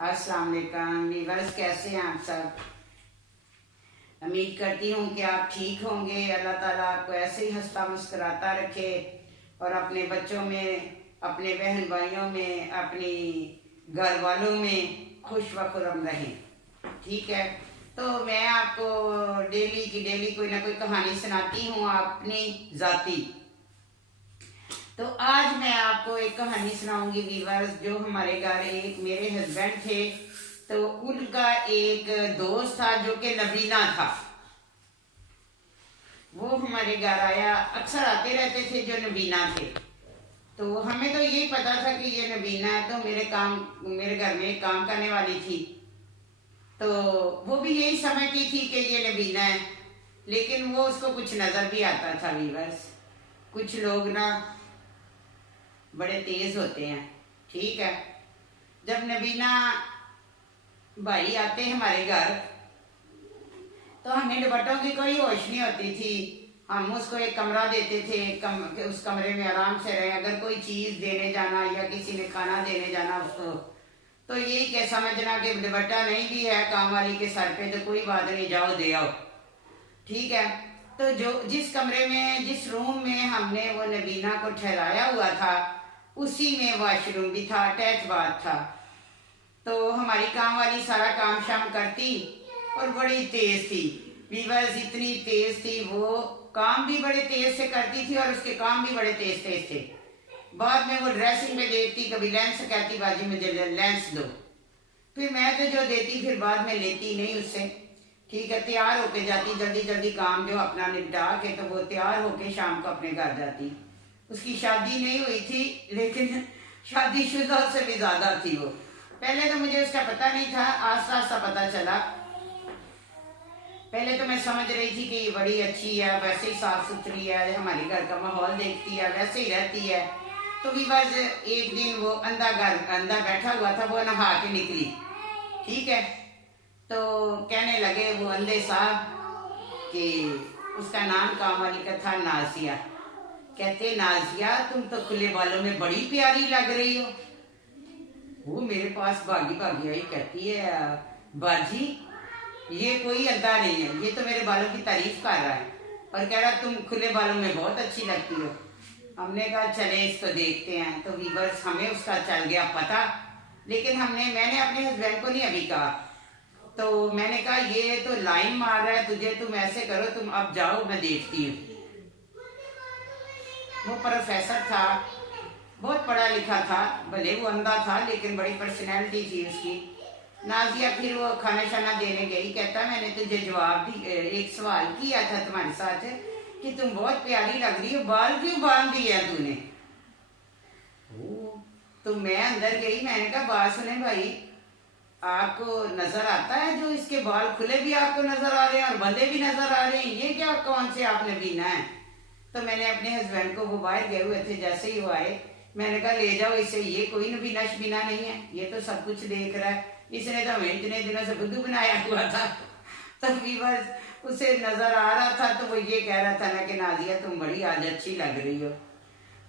अस्सलाम वालेकुम वीवर्स, कैसे हैं आप सब। उम्मीद करती हूँ कि आप ठीक होंगे। अल्लाह ताला आपको ऐसे ही हंसता मुस्कुराता रखे और अपने बच्चों में, अपने बहन भाइयों में, अपनी घर वालों में खुश व खुर्रम रहें। ठीक है, तो मैं आपको डेली की डेली कोई ना कोई कहानी सुनाती हूँ अपनी ज़ाती। तो आज मैं आपको एक कहानी सुनाऊंगी वीवर्स। जो हमारे घर एक मेरे हस्बैंड थे, तो उनका एक दोस्त था जो कि नबीना था। वो हमारे घर आया, अक्सर आते रहते थे जो नबीना थे। तो हमें तो यही पता था कि ये नबीना है, तो मेरे घर में काम करने वाली थी, तो वो भी यही समझती थी कि ये नबीना है। लेकिन वो उसको कुछ नज़र भी आता था वीवर्स। कुछ लोग ना बड़े तेज होते हैं। ठीक है, जब नबीना भाई आते हमारे घर, तो हमें दुपट्टों की कोई होश नहीं होती थी। हम उसको एक कमरा देते थे, उस कमरे में आराम से रहे। अगर कोई चीज़ देने जाना या किसी ने खाना देने जाना उसको, तो यही क्या समझना कि दुपट्टा नहीं भी है काम वाली के सर पे तो कोई बात नहीं, जाओ दे आओ। ठीक है, तो जिस कमरे में, जिस रूम में हमने वो नबीना को ठहराया हुआ था, उसी में वॉशरूम भी था, अटैच बाथ था। तो हमारी काम वाली सारा काम शाम करती और बड़ी तेज थी वीवर्स, इतनी तेज थी वो, काम भी बड़े तेज से करती थी और उसके काम भी बड़े तेज तेज थे। बाद में वो ड्रेसिंग में देखती, कभी लेंस कहती बाजी मुझे लेंस दो, फिर मैं तो जो देती फिर बाद में लेती नहीं उससे। ठीक है, तैयार होके जाती, जल्दी जल्दी काम जो अपना निपटा के, तो वो तैयार होके शाम को अपने घर जाती। उसकी शादी नहीं हुई थी, लेकिन शादीशुदा से भी ज्यादा थी वो। पहले तो मुझे उसका पता नहीं था, आस्ता आस्ता पता चला। पहले तो मैं समझ रही थी कि ये बड़ी अच्छी है, वैसे ही साफ सुथरी है, हमारे घर का माहौल देखती है, वैसे ही रहती है। तो भी बस एक दिन वो अंदर बैठा हुआ था, वो नहा के निकली। ठीक है, तो कहने लगे वो अंधे साहब कि उसका नाम काम वाली का था नाजिया। कहते नाजिया तुम तो खुले बालों में बड़ी प्यारी लग रही हो। वो मेरे पास भागी भागी आई, कहती है बाजी ये कोई अद्दा नहीं है, ये तो मेरे बालों की तारीफ कर रहा है और कह रहा तुम खुले बालों में बहुत अच्छी लगती हो। हमने कहा चले इसको देखते हैं। तो वीवर्स हमें उसका चल गया पता, लेकिन मैंने अपने हस्बैंड को नहीं अभी कहा। तो मैंने कहा ये तो लाइन मार रहा है तुझे, तुम ऐसे करो, तुम अब जाओ, मैं देखती हूँ। वो प्रोफेसर था, बहुत पढ़ा लिखा था, भले वो अंधा था लेकिन बड़ी पर्सनैलिटी थी उसकी। नाजिया फिर वो खाना शाना देने गई। कहता मैंने तुझे जवाब दी, एक सवाल किया था तुम्हारे साथ कि तुम बहुत प्यारी लग रही हो, बाल क्यों बांध दिया तूने। तो मैं अंदर गई, मैंने कहा बात सुने भाई, आपको नजर आता है जो इसके बाल खुले भी आपको नजर आ रहे हैं और बंधे भी नजर आ रहे हैं, ये क्या कौन से आप नबीना है। तो मैंने अपने हस्बैंड को, वो बाहर गए हुए थे, जैसे ही वो आए मैंने कहा ले जाओ इसे, ये कोई नबीना शबीना नहीं है, ये तो सब कुछ देख रहा है, इसने तो हमें इतने दिनों से बुद्धू बनाया हुआ था। तो बस उसे नजर आ रहा था, तो वो ये कह रहा था ना कि नाजिया तुम बड़ी आज अच्छी लग रही हो।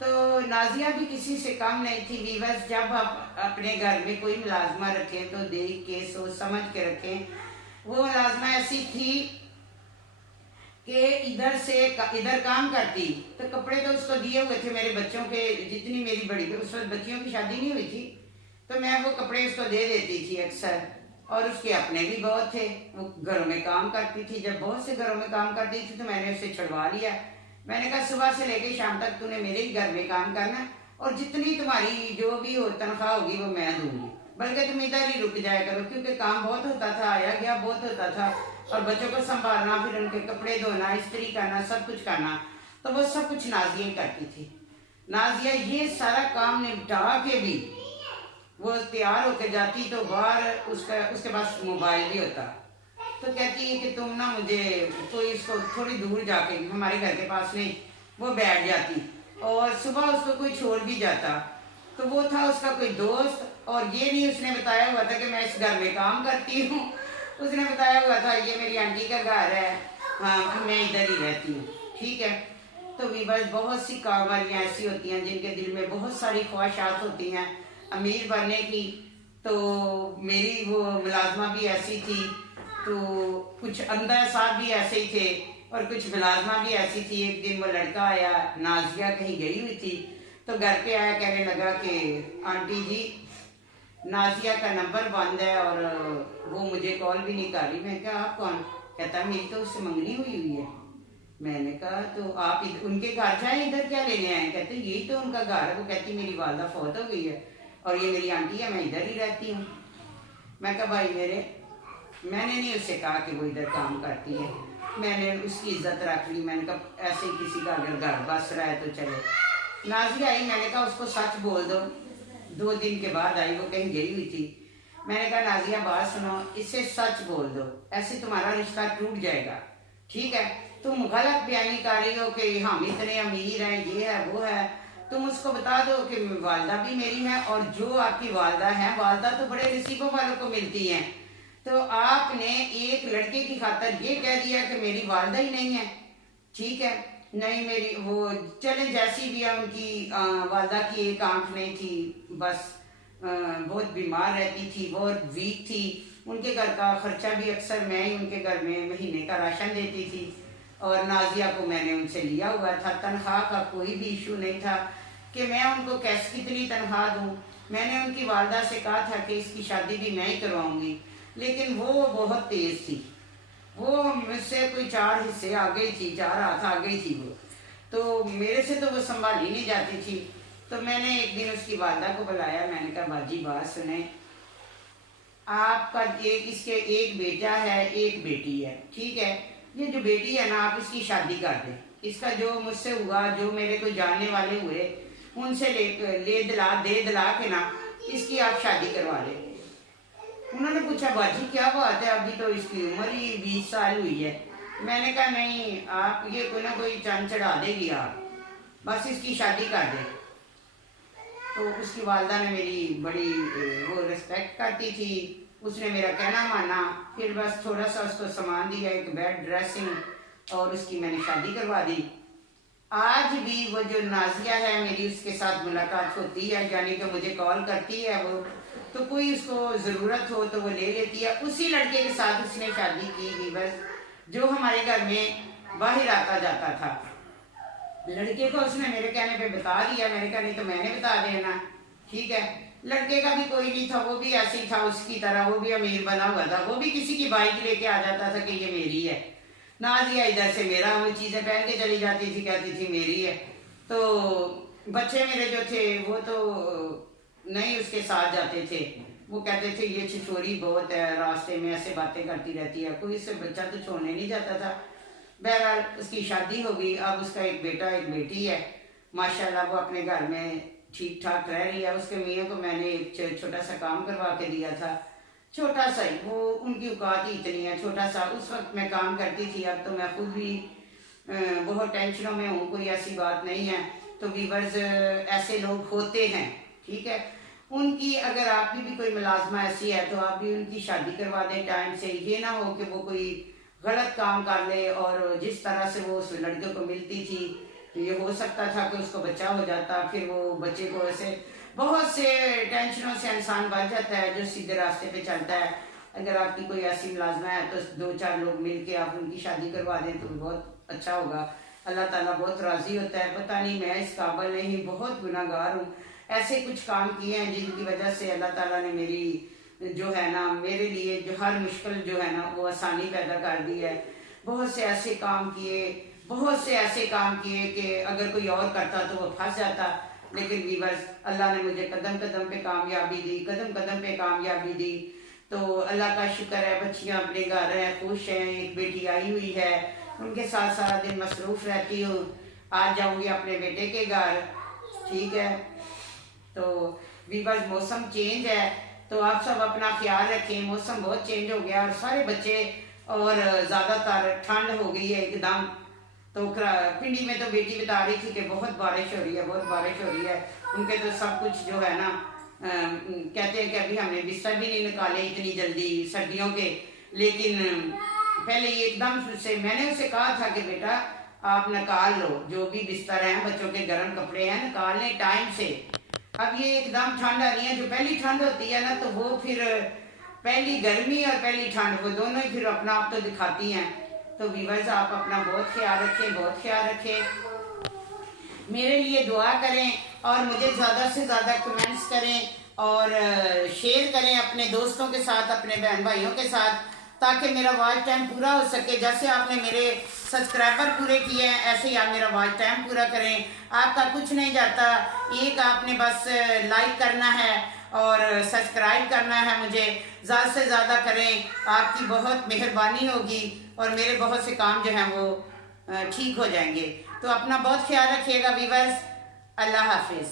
तो नाजिया भी किसी से कम नहीं थी वीवर्स। जब आप अपने घर में कोई मुलाजमा रखें तो देख के सोच समझ के रखें। वो मुलाजमा ऐसी थी कि इधर काम करती, तो कपड़े तो उसको दिए हुए थे मेरे बच्चों के, जितनी मेरी बड़ी, उस वक्त बच्चियों की शादी नहीं हुई थी, तो मैं वो कपड़े उसको दे देती थी अक्सर। और उसके अपने भी बहुत थे, वो घरों में काम करती थी। जब बहुत से घरों में काम करती थी तो मैंने उसे छुड़वा लिया। मैंने कहा सुबह से लेकर शाम तक तूने मेरे ही घर में काम करना, और जितनी तुम्हारी जो भी हो तनख्वाह होगी वो मैं दूंगी, बल्कि तुम इधर ही रुक जाया करो, क्योंकि काम बहुत होता था, आया गया बहुत होता था, और बच्चों को संभालना, फिर उनके कपड़े धोना, इस्त्री करना, सब कुछ करना। तो वो सब कुछ नाजिया ही करती थी। नाजिया ये सारा काम निपटा के भी वो तैयार होकर जाती, तो बाहर उसके पास मोबाइल भी होता। तो कहती है कि तुम ना मुझे कोई, इसको थोड़ी दूर जाके, हमारे घर के पास नहीं, वो बैठ जाती, और सुबह उसको कोई छोड़ भी जाता, तो वो था उसका कोई दोस्त। और ये नहीं उसने बताया हुआ था कि मैं इस घर में काम करती हूँ, उसने बताया हुआ था ये मेरी आंटी का घर है, हाँ मैं इधर ही रहती हूँ। ठीक है, तो वीवर्स बहुत सी कामवालियाँ ऐसी होती हैं जिनके दिल में बहुत सारी ख्वाहिशात होती हैं अमीर बनने की, तो मेरी वो मुलाजमा भी ऐसी थी, तो कुछ अंदर साहब भी ऐसे ही थे और कुछ मुलाजमा भी ऐसी थी। एक दिन वो लड़का आया, नाजिया कहीं गई हुई थी, तो घर पे आया, कहने लगा कि आंटी जी नाजिया का नंबर बंद है और वो मुझे कॉल भी नहीं कर रही। मैं कहा आप कौन? कहता मेरी तो उससे मंगनी हुई हुई है। मैंने कहा तो आप उनके घर जाए, इधर क्या लेने आए? कहते यही तो उनका घर है। वो कहती मेरी वालदा फौत हो गई है और ये मेरी आंटी है, मैं इधर ही रहती हूँ। मैं कहा भाई मेरे, मैंने नहीं उससे कहा कि वो इधर काम करती है, मैंने उसकी इज्जत रख ली। मैंने कहा ऐसे ही किसी का अगर घर बस रहा है तो चले। नाजिया आई, मैंने कहा उसको सच बोल दो। 2 दिन के बाद आई, वो कहीं गई हुई थी। मैंने कहा नाजिया बात सुनो, इससे सच बोल दो, ऐसे तुम्हारा रिश्ता टूट जाएगा, ठीक है? तुम गलत बयानी कर रही हो कि हम इतने अमीर हैं, ये है वो है। तुम उसको बता दो कि वालदा भी मेरी है और जो आपकी वालदा है, वालदा तो बड़े नसीबों वालों को मिलती हैं। तो आपने एक लड़के की खातर ये कह दिया कि मेरी वालदा ही नहीं है, ठीक है? नहीं मेरी वो चले जैसी भी है, उनकी वालदा की एक आंख नहीं थी, बस बहुत बीमार रहती थी, बहुत वीक थी। उनके घर का खर्चा भी अक्सर मैं ही उनके घर में महीने का राशन देती थी और नाजिया को मैंने उनसे लिया हुआ था। तनख्वाह का कोई भी इशू नहीं था कि मैं उनको कैसे कितनी तनख्वाह दूँ। मैंने उनकी वालदा से कहा था कि इसकी शादी भी मैं ही करवाऊंगी, लेकिन वो बहुत तेज थी, वो मुझसे कोई 4 हिस्से आगे थी, 4 हाथ आगे थी वो, तो मेरे से तो वो संभाली नहीं जाती थी। तो मैंने एक दिन उसकी वालदा को बुलाया, मैंने कहा बाजी बात सुने, आपका इसके एक बेटा है एक बेटी है, ठीक है? ये जो बेटी है ना, आप इसकी शादी कर दें। इसका जो मुझसे हुआ, जो मेरे को जानने वाले हुए, उनसे दे दिला के ना इसकी आप शादी करवा लें। उन्होंने पूछा बाजी क्या बात है, अभी तो इसकी उम्र ही 20 साल हुई है। मैंने कहा नहीं, आप ये कोई ना कोई चंद चढ़ा देगी, आप बस इसकी शादी कर दें। तो उसकी वालदा ने मेरी बड़ी वो रिस्पेक्ट करती थी, उसने मेरा कहना माना। फिर बस थोड़ा सा उसको सामान दिया, एक बेड ड्रेसिंग, और उसकी मैंने शादी करवा दी। आज भी वो जो नाजिया है मेरी, उसके साथ मुलाकात होती है, यानी कि मुझे कॉल करती है वो, तो कोई उसको ज़रूरत हो तो वो ले लेती है। उसी लड़के के साथ उसने शादी की थी, बस जो हमारे घर में बाहर आता जाता था। लड़के को उसने मेरे कहने पे बता दिया, मैंने कहा नहीं तो मैंने बता देना, ठीक है? लड़के का भी कोई नहीं था, वो भी ऐसे ही था उसकी तरह, वो भी अमीर बना हुआ था, वो भी किसी की बाइक लेके आ जाता था कि ये मेरी है। नाजिया इधर से मेरा वो चीज़ें पहन के चली जाती थी, कहती थी मेरी है। तो बच्चे मेरे जो थे वो तो नहीं उसके साथ जाते थे, वो कहते थे ये छिछोरी बहुत है, रास्ते में ऐसे बातें करती रहती है, कोई इससे बच्चा तो छोड़ने नहीं जाता था। बहरहाल उसकी शादी हो गई, अब उसका एक बेटा एक बेटी है, माशाल्लाह वो अपने घर में ठीक ठाक रह रही है। उसके मियाँ को मैंने एक छोटा सा काम करवा के दिया था, छोटा सा ही, वो उनकी औकात ही इतनी है, छोटा सा। उस वक्त मैं काम करती थी, अब तो मैं खुद भी बहुत टेंशनों में हूँ, कोई ऐसी बात नहीं है। तो वीवर्स ऐसे लोग होते हैं, ठीक है? उनकी अगर आपकी भी कोई मुलाजमा ऐसी है तो आप भी उनकी शादी करवा दें टाइम से। ये ना हो कि वो कोई गलत काम कर ले, और जिस तरह से वो उस लड़के को मिलती थी, तो ये हो सकता था कि उसको बच्चा हो जाता, फिर वो बच्चे को ऐसे बहुत से टेंशनों से इंसान बच जाता है जो सीधे रास्ते पे चलता है। अगर आपकी कोई ऐसी मुलाजमा है तो 2-4 लोग मिल के आप उनकी शादी करवा दें तो बहुत अच्छा होगा, अल्लाह ताला बहुत राजी होता है। पता नहीं मैं इस काबिल नहीं, बहुत गुनाहगार हूँ, ऐसे कुछ काम किए हैं जिनकी वजह से अल्लाह ताला ने मेरी जो है ना, मेरे लिए जो हर मुश्किल जो है ना वो आसानी पैदा कर दी है। बहुत से ऐसे काम किए, बहुत से ऐसे काम किए कि अगर कोई और करता तो वो फंस जाता, लेकिन वीवर्स अल्लाह ने मुझे कदम कदम पे कामयाबी दी, कदम कदम पे कामयाबी दी। तो अल्लाह का शुक्र है, बच्चियाँ अपने घर हैं, खुश हैं, एक बेटी आई हुई है, उनके साथ सारा दिन मसरूफ़ रहती हूँ। आज जाऊँगी अपने बेटे के घर, ठीक है? तो वीवर्स मौसम चेंज है, तो आप सब अपना ख्याल रखें, मौसम बहुत चेंज हो गया और सारे बच्चे, और ज़्यादातर ठंड हो गई है एकदम। तो पिंडी में तो बेटी बता रही थी कि बहुत बारिश हो रही है, बहुत बारिश हो रही है। उनके तो सब कुछ जो है ना कहते हैं कि अभी हमने बिस्तर भी नहीं निकाले इतनी जल्दी सर्दियों के, लेकिन पहले ये एकदम से मैंने उसे कहा था कि बेटा आप निकाल लो, जो भी बिस्तर हैं, बच्चों के गर्म कपड़े हैं निकाल लें टाइम से, अब ये एकदम ठंड आ रही है, जो पहली ठंड होती है ना, तो वो फिर पहली गर्मी और पहली ठंड वो दोनों ही फिर अपना आप तो दिखाती हैं। तो व्यूअर्स, आप अपना बहुत ख्याल रखें, बहुत ख्याल रखें, मेरे लिए दुआ करें और मुझे ज़्यादा से ज़्यादा कमेंट्स करें और शेयर करें अपने दोस्तों के साथ, अपने बहन भाइयों के साथ, ताकि मेरा वॉच टाइम पूरा हो सके। जैसे आपने मेरे सब्सक्राइबर पूरे किए हैं, ऐसे ही आप मेरा वॉच टाइम पूरा करें। आपका कुछ नहीं जाता, एक आपने बस लाइक करना है और सब्सक्राइब करना है। मुझे ज़्यादा से ज़्यादा करें, आपकी बहुत मेहरबानी होगी और मेरे बहुत से काम जो हैं वो ठीक हो जाएंगे। तो अपना बहुत ख्याल रखिएगा व्यूअर्स। अल्लाह हाफिज़।